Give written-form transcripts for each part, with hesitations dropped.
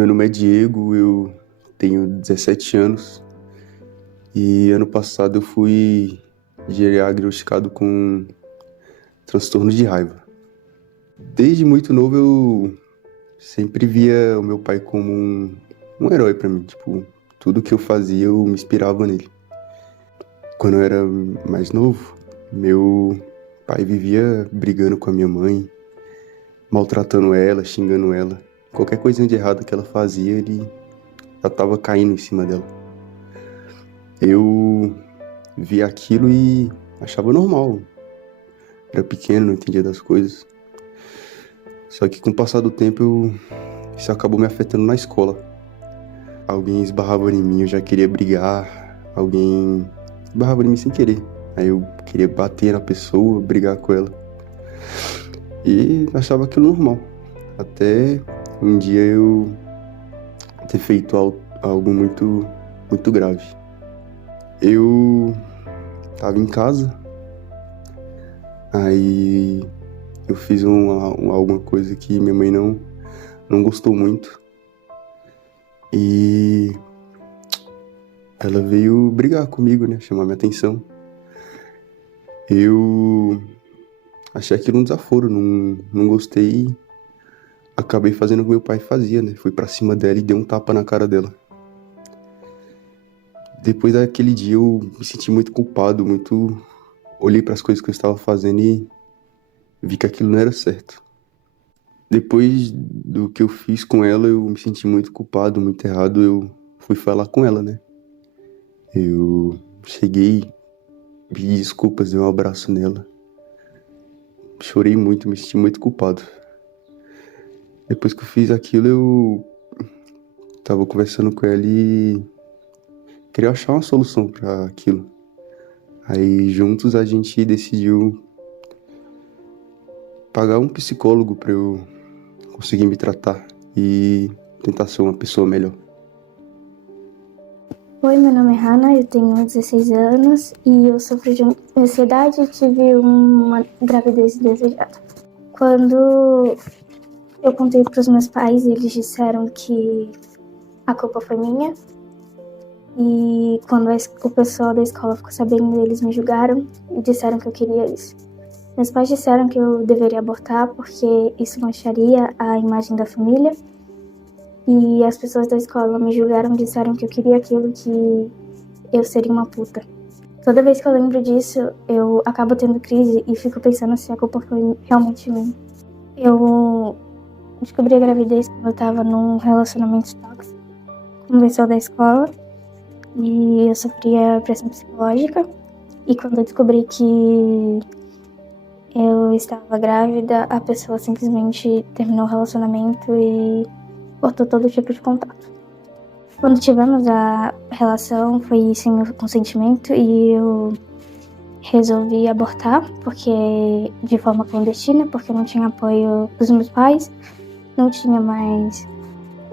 Meu nome é Diego, eu tenho 17 anos e ano passado eu fui diagnosticado com transtorno de raiva. Desde muito novo eu sempre via o meu pai como um herói pra mim, tipo, tudo que eu fazia eu me inspirava nele. Quando eu era mais novo, meu pai vivia brigando com a minha mãe, maltratando ela, xingando ela. Qualquer coisinha de errado que ela fazia, ele já tava caindo em cima dela. Eu via aquilo e achava normal. Era pequeno, não entendia das coisas. Só que com o passar do tempo, isso acabou me afetando na escola. Alguém esbarrava em mim, eu já queria brigar. Alguém esbarrava em mim sem querer. Aí eu queria bater na pessoa, brigar com ela. E achava aquilo normal. Até um dia eu ter feito algo muito grave. Eu tava em casa, aí eu fiz alguma coisa que minha mãe não gostou muito. E ela veio brigar comigo, né? Chamar minha atenção. Eu achei aquilo um desaforo, não gostei e acabei fazendo o que meu pai fazia, né? Fui pra cima dela e dei um tapa na cara dela. Depois daquele dia eu me senti muito culpado, olhei para as coisas que eu estava fazendo e vi que aquilo não era certo. Depois do que eu fiz com ela, eu me senti muito culpado, muito errado. Eu fui falar com ela, né? Eu cheguei, pedi desculpas, dei um abraço nela. Chorei muito, me senti muito culpado. Depois que eu fiz aquilo, eu tava conversando com ela e queria achar uma solução para aquilo. Aí juntos a gente decidiu pagar um psicólogo para eu conseguir me tratar e tentar ser uma pessoa melhor. Oi, meu nome é Hannah, eu tenho 16 anos e eu sofro de ansiedade e tive uma gravidez desejada. Quando eu contei para os meus pais, eles disseram que a culpa foi minha. E quando o pessoal da escola ficou sabendo, eles me julgaram e disseram que eu queria isso. Meus pais disseram que eu deveria abortar porque isso mancharia a imagem da família. E as pessoas da escola me julgaram e disseram que eu queria aquilo, que eu seria uma puta. Toda vez que eu lembro disso, eu acabo tendo crise e fico pensando se a culpa foi realmente minha. Eu descobri a gravidez quando eu tava num relacionamento tóxico com um pessoal da escola e eu sofria pressão psicológica. E quando eu descobri que eu estava grávida, a pessoa simplesmente terminou o relacionamento e cortou todo tipo de contato. Quando tivemos a relação, foi sem meu consentimento e eu resolvi abortar, porque de forma clandestina, porque eu não tinha apoio dos meus pais, não tinha mais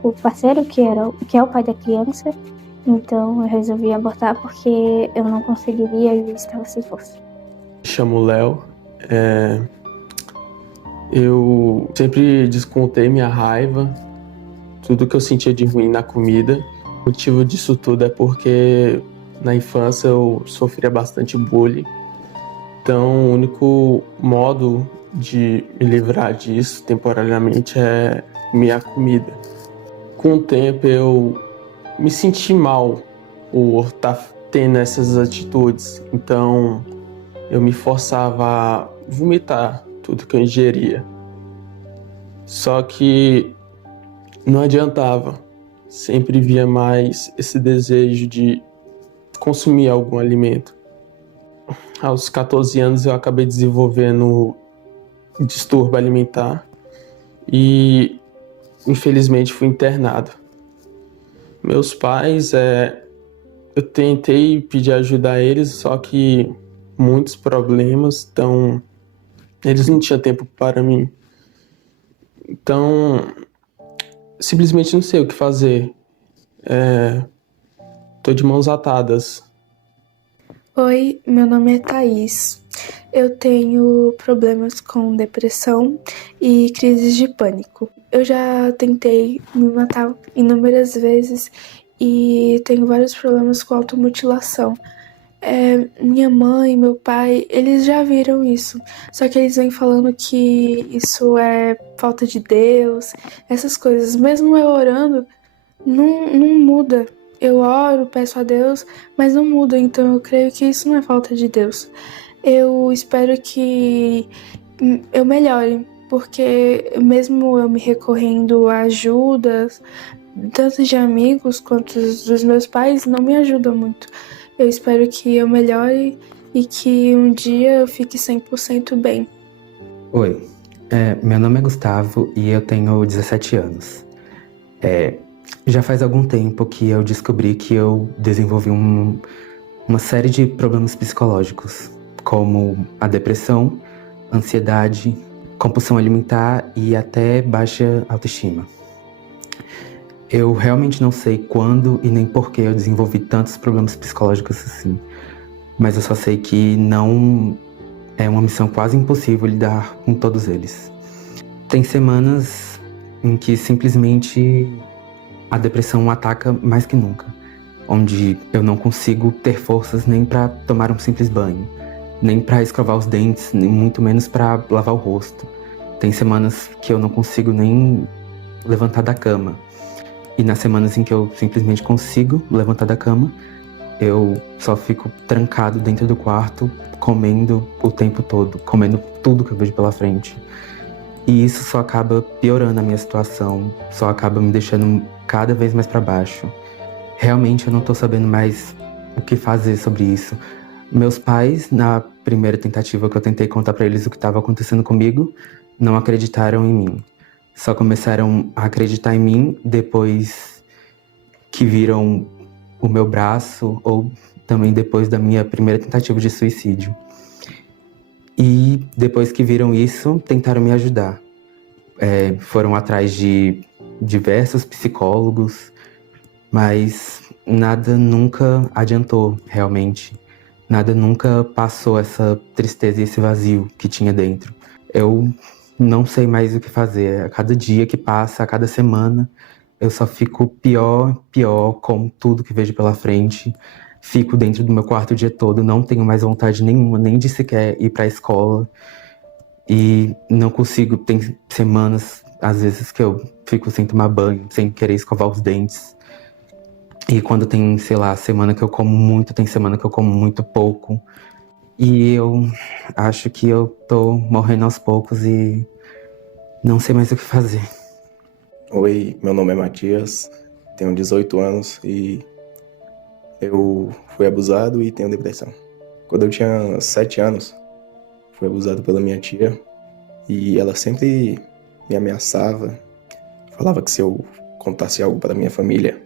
o parceiro que é o pai da criança, então eu resolvi abortar porque eu não conseguiria e eu estava sem força. Me chamo Léo. Eu sempre descontei minha raiva, tudo que eu sentia de ruim na comida. O motivo disso tudo é porque na infância eu sofria bastante bullying. Então o único modo de me livrar disso temporariamente é minha comida. Com o tempo eu me senti mal por estar tendo essas atitudes. Então eu me forçava a vomitar tudo que eu ingeria. Só que não adiantava. Sempre via mais esse desejo de consumir algum alimento. Aos 14 anos eu acabei desenvolvendo distúrbio alimentar e infelizmente fui internado. Meus pais, eu tentei pedir ajuda a eles, só que muitos problemas, então eles não tinham tempo para mim. Então, simplesmente não sei o que fazer. Tô de mãos atadas. Oi, meu nome é Thaís. Eu tenho problemas com depressão e crises de pânico. Eu já tentei me matar inúmeras vezes e tenho vários problemas com automutilação. Minha mãe, meu pai, eles já viram isso. Só que eles vêm falando que isso é falta de Deus, essas coisas. Mesmo eu orando, não muda. Eu oro, peço a Deus, mas não muda. Então eu creio que isso não é falta de Deus. Eu espero que eu melhore, porque mesmo eu me recorrendo a ajudas, tanto de amigos quanto dos meus pais, não me ajuda muito. Eu espero que eu melhore e que um dia eu fique 100% bem. Oi, meu nome é Gustavo e eu tenho 17 anos. Já faz algum tempo que eu descobri que eu desenvolvi uma série de problemas psicológicos, como a depressão, ansiedade, compulsão alimentar e até baixa autoestima. Eu realmente não sei quando e nem por que eu desenvolvi tantos problemas psicológicos assim, mas eu só sei que não é uma missão quase impossível lidar com todos eles. Tem semanas em que simplesmente a depressão ataca mais que nunca, onde eu não consigo ter forças nem para tomar um simples banho, nem para escovar os dentes, nem muito menos para lavar o rosto. Tem semanas que eu não consigo nem levantar da cama. E nas semanas em que eu simplesmente consigo levantar da cama, eu só fico trancado dentro do quarto, comendo o tempo todo, comendo tudo que eu vejo pela frente. E isso só acaba piorando a minha situação, só acaba me deixando cada vez mais para baixo. Realmente eu não tô sabendo mais o que fazer sobre isso. Meus pais, na primeira tentativa que eu tentei contar para eles o que estava acontecendo comigo, não acreditaram em mim. Só começaram a acreditar em mim depois que viram o meu braço ou também depois da minha primeira tentativa de suicídio. E depois que viram isso, tentaram me ajudar. Foram atrás de diversos psicólogos, mas nada nunca adiantou, realmente. Nada nunca passou essa tristeza e esse vazio que tinha dentro. Eu não sei mais o que fazer. A cada dia que passa, a cada semana, eu só fico pior com tudo que vejo pela frente. Fico dentro do meu quarto o dia todo, não tenho mais vontade nenhuma, nem de sequer ir pra escola. E não consigo, tem semanas, às vezes, que eu fico sem tomar banho, sem querer escovar os dentes. E quando tem, sei lá, semana que eu como muito, tem semana que eu como muito pouco. E eu acho que eu tô morrendo aos poucos e não sei mais o que fazer. Oi, meu nome é Matias, tenho 18 anos e eu fui abusado e tenho depressão. Quando eu tinha 7 anos, fui abusado pela minha tia e ela sempre me ameaçava, falava que se eu contasse algo para minha família,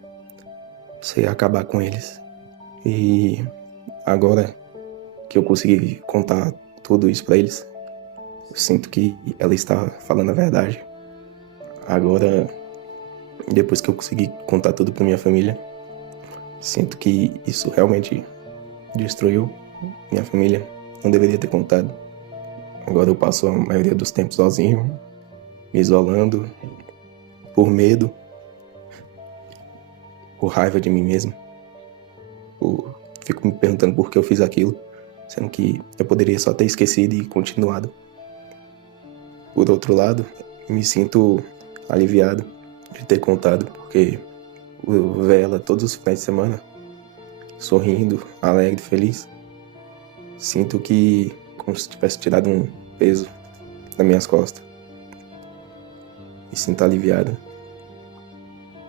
você ia acabar com eles. E agora que eu consegui contar tudo isso para eles, eu sinto que ela está falando a verdade. Agora, depois que eu consegui contar tudo para minha família, sinto que isso realmente destruiu minha família. Não deveria ter contado. Agora eu passo a maioria dos tempos sozinho, me isolando, por medo, por raiva de mim mesmo. Fico me perguntando por que eu fiz aquilo, sendo que eu poderia só ter esquecido e continuado. Por outro lado, me sinto aliviado de ter contado, porque eu ver ela todos os finais de semana, sorrindo, alegre, feliz. Sinto que como se tivesse tirado um peso das minhas costas. Me sinto aliviado.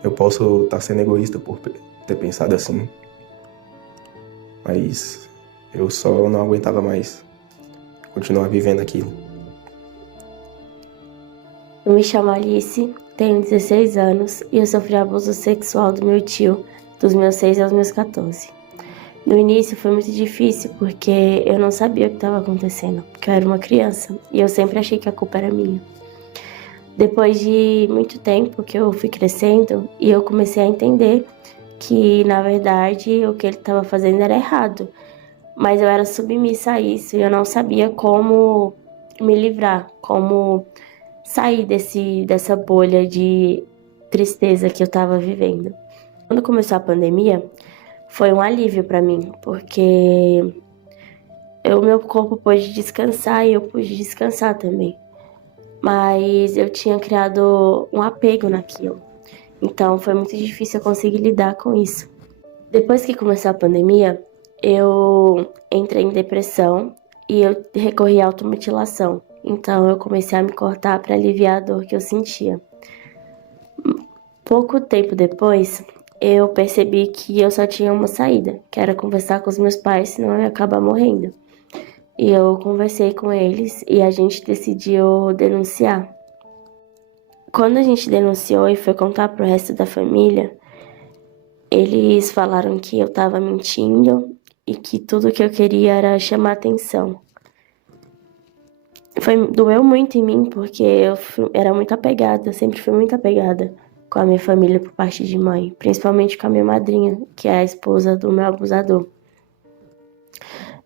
Eu posso estar sendo egoísta por ter pensado assim, mas eu só não aguentava mais continuar vivendo aquilo. Eu me chamo Alice, tenho 16 anos e eu sofri abuso sexual do meu tio dos meus 6 aos meus 14. No início foi muito difícil porque eu não sabia o que estava acontecendo, porque eu era uma criança e eu sempre achei que a culpa era minha. Depois de muito tempo que eu fui crescendo e eu comecei a entender que, na verdade, o que ele estava fazendo era errado. mas eu era submissa a isso e eu não sabia como me livrar, como sair dessa bolha de tristeza que eu estava vivendo. Quando começou a pandemia, foi um alívio para mim, porque meu corpo pôde descansar e eu pude descansar também. Mas eu tinha criado um apego naquilo. Então foi muito difícil eu conseguir lidar com isso. Depois que começou a pandemia, eu entrei em depressão e eu recorri à automutilação. Então eu comecei a me cortar para aliviar a dor que eu sentia. Pouco tempo depois, eu percebi que eu só tinha uma saída, que era conversar com os meus pais, senão eu ia acabar morrendo. E eu conversei com eles e a gente decidiu denunciar. Quando a gente denunciou e foi contar pro resto da família, eles falaram que eu tava mentindo e que tudo que eu queria era chamar atenção. Doeu muito em mim porque eu era muito apegada, sempre fui muito apegada com a minha família por parte de mãe, principalmente com a minha madrinha, que é a esposa do meu abusador.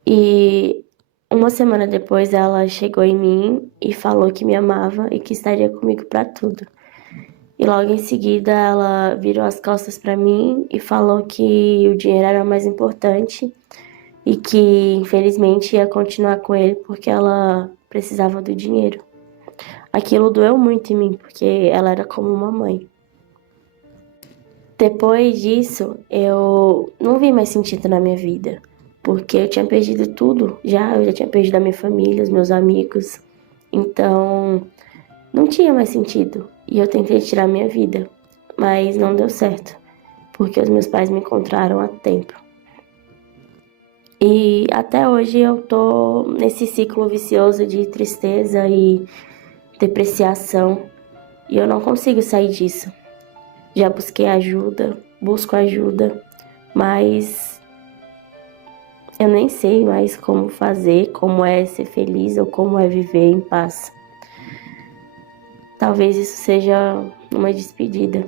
E uma semana depois ela chegou em mim e falou que me amava e que estaria comigo para tudo. E logo em seguida ela virou as costas para mim e falou que o dinheiro era mais importante e que infelizmente ia continuar com ele porque ela precisava do dinheiro. Aquilo doeu muito em mim porque ela era como uma mãe. Depois disso, eu não vi mais sentido na minha vida, porque eu tinha perdido tudo eu já tinha perdido a minha família, os meus amigos, então não tinha mais sentido. E eu tentei tirar a minha vida, mas não deu certo, porque os meus pais me encontraram a tempo. E até hoje eu tô nesse ciclo vicioso de tristeza e depreciação, e eu não consigo sair disso. Já busco ajuda, mas eu nem sei mais como fazer, como é ser feliz ou como é viver em paz. Talvez isso seja uma despedida.